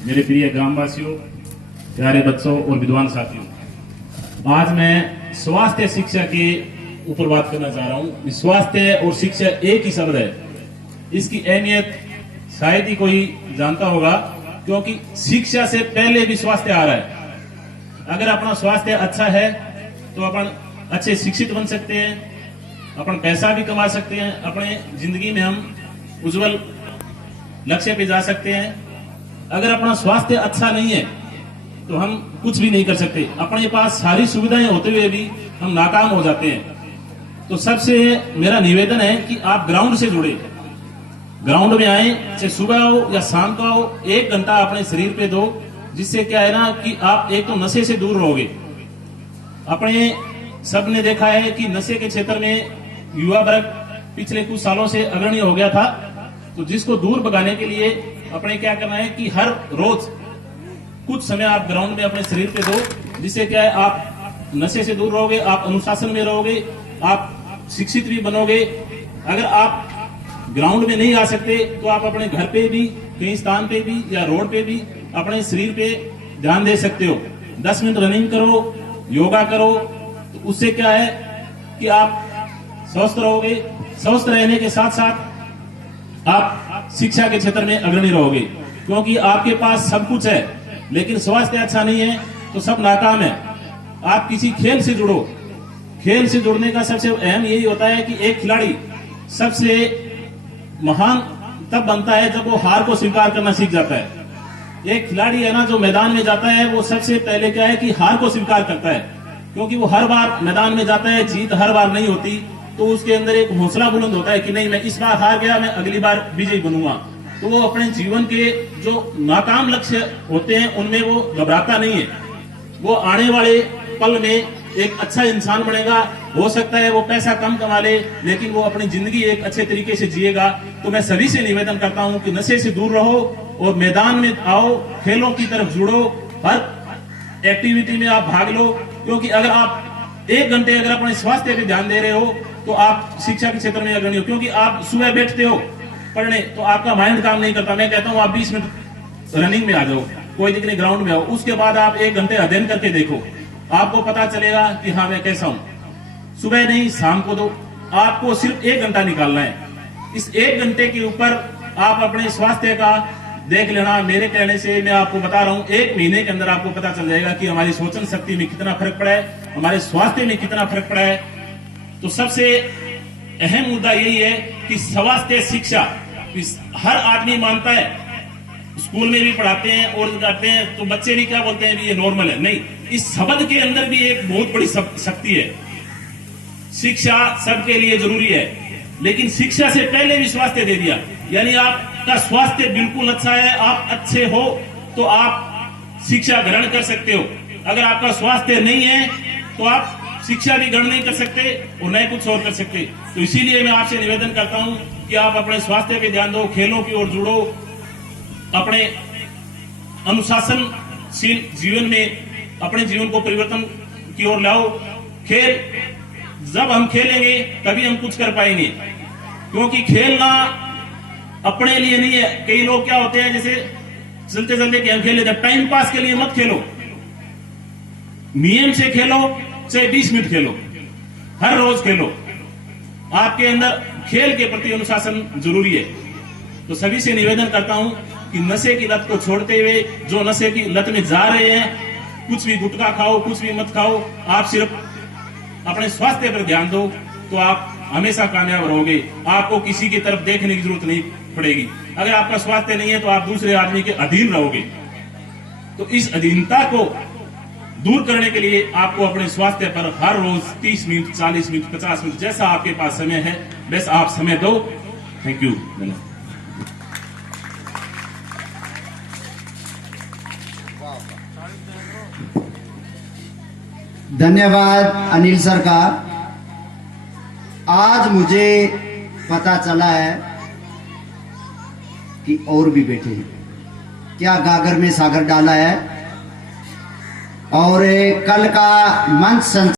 मेरे प्रिय ग्रामवासियों, प्यारे बच्चों और विद्वान साथियों, आज मैं स्वास्थ्य शिक्षा के ऊपर बात करना चाह रहा हूं। स्वास्थ्य और शिक्षा एक ही शब्द है। इसकी अहमियत शायद ही कोई जानता होगा, क्योंकि शिक्षा से पहले भी स्वास्थ्य आ रहा है। अगर अपना स्वास्थ्य अच्छा है तो अपन अच्छे शिक्षित बन सकते हैं, अपन पैसा भी कमा सकते हैं, अपने जिंदगी में हम उज्जवल लक्ष्य पे जा सकते हैं। अगर अपना स्वास्थ्य अच्छा नहीं है तो हम कुछ भी नहीं कर सकते। अपने पास सारी सुविधाएं होते हुए भी हम नाकाम हो जाते हैं। तो सबसे मेरा निवेदन है कि आप ग्राउंड से जुड़े, ग्राउंड में आए, चाहे सुबह हो या शाम को हो, 1 घंटा अपने शरीर पे दो, जिससे क्या है ना कि आप एक तो नशे से दूर रहोगे। अपने सबने देखा है कि नशे के क्षेत्र में युवा वर्ग पिछले कुछ सालों से अग्रणी हो गया था। तो जिसको दूर भगाने के लिए अपने क्या करना है कि हर रोज कुछ समय आप ग्राउंड में अपने शरीर पे दो, जिससे क्या है आप नशे से दूर रहोगे, आप अनुशासन में रहोगे, आप शिक्षित भी बनोगे। अगर आप ग्राउंड में नहीं आ सकते तो आप अपने घर पे भी, कहीं स्थान पे भी या रोड पे भी अपने शरीर पे ध्यान दे सकते हो। 10 मिनट रनिंग करो, योगा करो, तो उससे क्या है कि आप स्वस्थ रहोगे। स्वस्थ रहने के साथ साथ आप शिक्षा के क्षेत्र में अग्रणी रहोगे, क्योंकि आपके पास सब कुछ है लेकिन स्वास्थ्य अच्छा नहीं है तो सब नाकाम है। आप किसी खेल से जुड़ो। खेल से जुड़ने का सबसे अहम यही होता है कि एक खिलाड़ी सबसे महान तब बनता है जब वो हार को स्वीकार करना सीख जाता है। एक खिलाड़ी है ना जो मैदान में जाता है, वो सबसे पहले क्या है कि हार को स्वीकार करता है, क्योंकि वो हर बार मैदान में जाता है, जीत हर बार नहीं होती, तो उसके अंदर एक हौसला बुलंद होता है कि नहीं, मैं इस बार हार गया, मैं अगली बार विजयी बनूंगा। तो वो अपने जीवन के जो नाकाम लक्ष्य होते हैं उनमें वो घबराता नहीं है। वो आने वाले पल में एक अच्छा इंसान बनेगा। हो सकता है वो पैसा कम कमा ले, लेकिन वो अपनी जिंदगी एक अच्छे तरीके से जिएगा। तो मैं सभी से निवेदन करता हूं कि नशे से दूर रहो और मैदान में आओ, खेलों की तरफ जुड़ो, हर एक्टिविटी में आप भाग लो, क्योंकि अगर आप 1 घंटे अगर अपने स्वास्थ्य पे ध्यान दे रहे हो तो आप शिक्षा के क्षेत्र में अग्रणी हो। क्योंकि आप सुबह बैठते हो पढ़ने तो आपका माइंड काम नहीं करता। मैं कहता हूं आप 20 मिनट रनिंग में आ जाओ, कोई दिक्कत नहीं, ग्राउंड में आओ, उसके बाद आप 1 घंटे अध्ययन करके देखो, आपको पता चलेगा कि हाँ मैं कैसा हूं। सुबह नहीं, शाम को दो, आपको सिर्फ 1 घंटा निकालना है। इस 1 घंटे के ऊपर आप अपने स्वास्थ्य का देख लेना। मेरे कहने से मैं आपको बता रहा हूं, 1 महीने के अंदर आपको पता चल जाएगा कि हमारी सोचन शक्ति में कितना फर्क पड़ा है, हमारे स्वास्थ्य में कितना फर्क पड़ा है। तो सबसे अहम मुद्दा यही है कि स्वास्थ्य शिक्षा हर आदमी मानता है, स्कूल में भी पढ़ाते हैं और करते हैं, तो बच्चे भी क्या बोलते हैं भी ये नॉर्मल है। नहीं, इस शब्द के अंदर भी एक बहुत बड़ी शक्ति है। शिक्षा सबके लिए जरूरी है, लेकिन शिक्षा से पहले भी स्वास्थ्य दे दिया, यानी आपका स्वास्थ्य बिल्कुल अच्छा है, आप अच्छे हो तो आप शिक्षा ग्रहण कर सकते हो। अगर आपका स्वास्थ्य नहीं है तो आप शिक्षा भी ग्रहण नहीं कर सकते और न कुछ और कर सकते। तो इसीलिए मैं आपसे निवेदन करता हूं कि आप अपने स्वास्थ्य पे ध्यान दो, खेलों की ओर जुड़ो, अपने अनुशासनशील जीवन में अपने जीवन को परिवर्तन की ओर लाओ। खेल जब हम खेलेंगे तभी हम कुछ कर पाएंगे, क्योंकि खेलना अपने लिए नहीं है। कई लोग क्या होते हैं, जैसे चलते चलते गेम खेल लेते हैं, टाइम पास के लिए मत खेलो, नियम से खेलो, चाहे 20 मिनट खेलो, हर रोज खेलो। आपके अंदर खेल के प्रति अनुशासन जरूरी है। तो सभी से निवेदन करता हूं कि नशे की लत को छोड़ते हुए जो नशे की लत में जा रहे हैं, कुछ भी गुटखा खाओ, कुछ भी मत खाओ, आप सिर्फ अपने स्वास्थ्य पर ध्यान दो तो आप हमेशा कामयाब रहोगे। आपको किसी की तरफ देखने की जरूरत नहीं पड़ेगी। अगर आपका स्वास्थ्य नहीं है तो आप दूसरे आदमी के अधीन रहोगे। तो इस अधीनता को दूर करने के लिए आपको अपने स्वास्थ्य पर हर रोज 30 मिनट, 40 मिनट, 50 मिनट, जैसा आपके पास समय है बस आप समय दो। Thank you. धन्यवाद अनिल सर का। आज मुझे पता चला है कि और भी बैठे हैं, क्या गागर में सागर डाला है। और कल का मंच